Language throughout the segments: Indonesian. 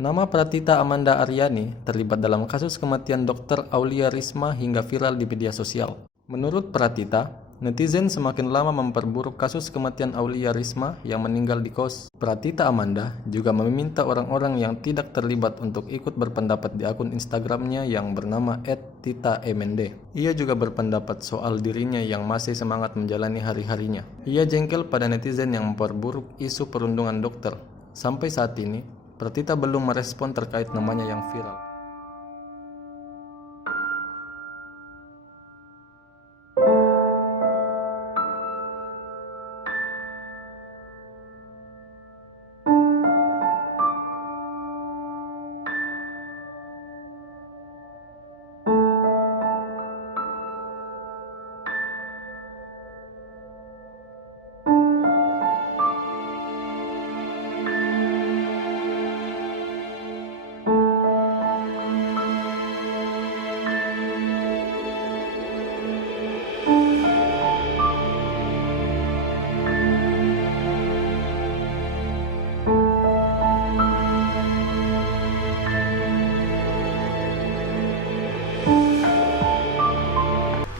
Nama Pratita Amanda Aryani terlibat dalam kasus kematian Dr. Aulia Risma hingga viral di media sosial. Menurut Pratita, netizen semakin lama memperburuk kasus kematian Aulia Risma yang meninggal di kos. Pratita Amanda juga meminta orang-orang yang tidak terlibat untuk ikut berpendapat di akun Instagramnya yang bernama @titaemende. Ia juga berpendapat soal dirinya yang masih semangat menjalani hari-harinya. Ia jengkel pada netizen yang memperburuk isu perundungan dokter. Sampai saat ini, Pratita belum merespon terkait namanya yang viral.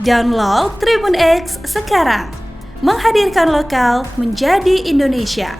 Download Tribun X sekarang, menghadirkan lokal menjadi Indonesia.